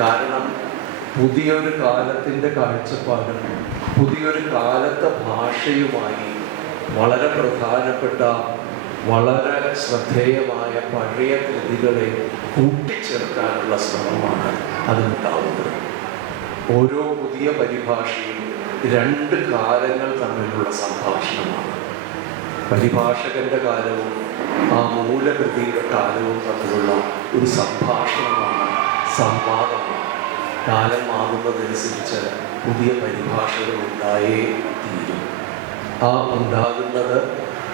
കാരണം പുതിയൊരു കാലത്തിൻ്റെ കാഴ്ചപ്പാടും പുതിയൊരു കാലത്തെ ഭാഷയുമായി വളരെ പ്രധാനപ്പെട്ട വളരെ ശ്രദ്ധേയമായ പഴയ കൃതികളെ കൂട്ടിച്ചേർക്കാനുള്ള ശ്രമമാണ് അതിനുണ്ടാവുന്നത്. ഓരോ പുതിയ പരിഭാഷയും രണ്ട് കാലങ്ങൾ തമ്മിലുള്ള സംഭാഷണമാണ്. പരിഭാഷകന്റെ കാലവും ആ മൂലകൃതിയുടെ കാലവും തമ്മിലുള്ള ഒരു സംഭാഷണമാണ്, സംവാദമാണ്. കാലം മാറുന്നതനുസരിച്ച് പുതിയ പരിഭാഷകൾ ഉണ്ടായേ തീരും. ആ ഉണ്ടാകുന്നത്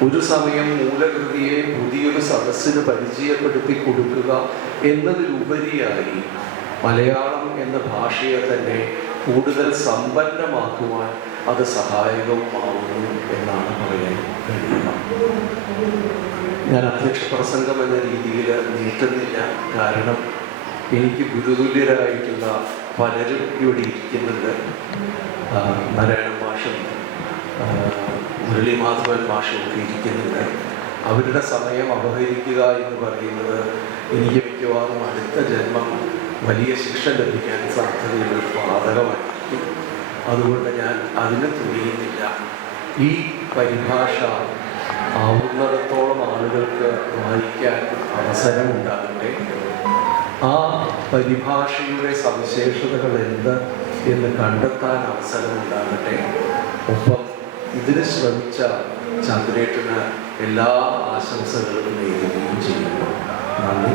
ഒരു സമയം മൂലകൃതിയെ പുതിയൊരു സദസ്സിന് പരിചയപ്പെടുത്തി കൊടുക്കുക എന്നതിലുപരിയായി മലയാളം എന്ന ഭാഷയെ തന്നെ കൂടുതൽ സമ്പന്നമാക്കുവാൻ അത് സഹായകവുമാവുന്നു എന്നാണ് പറയാൻ കഴിയുക. ഞാൻ അധ്യക്ഷ പ്രസംഗം എന്ന രീതിയിൽ നീട്ടുന്നില്ല. കാരണം എനിക്ക് ഗുരുതുല്യരായിട്ടുള്ള പലരും ഇവിടെ ഇരിക്കുന്നുണ്ട്. നാരായണ മാഷും മുരളി മാധവൻ മാഷും ഒക്കെ ഇരിക്കുന്നുണ്ട്. അവരുടെ സമയം അപഹരിക്കുക എന്ന് പറയുന്നത് എനിക്ക് മിക്കവാറും അടുത്ത ജന്മം വലിയ ശിക്ഷ ലഭിക്കാൻ സാധ്യതയുള്ള ഒരു പാതകമായിരിക്കും. അതുകൊണ്ട് ഞാൻ അതിന് തുനിയുന്നില്ല. ഈ പരിഭാഷ ആവുന്നിടത്തോളം ആളുകൾക്ക് വായിക്കാൻ അവസരമുണ്ടാകട്ടെ. ആ പരിഭാഷയുടെ സവിശേഷതകൾ എന്ത് എന്ന് കണ്ടെത്താൻ അവസരമുണ്ടാകട്ടെ. ഒപ്പം ഇതിന് ശ്രമിച്ച ചന്ദ്രേട്ടന് എല്ലാ ആശംസകളും നേരുകയും ചെയ്യുന്നു. നന്ദി.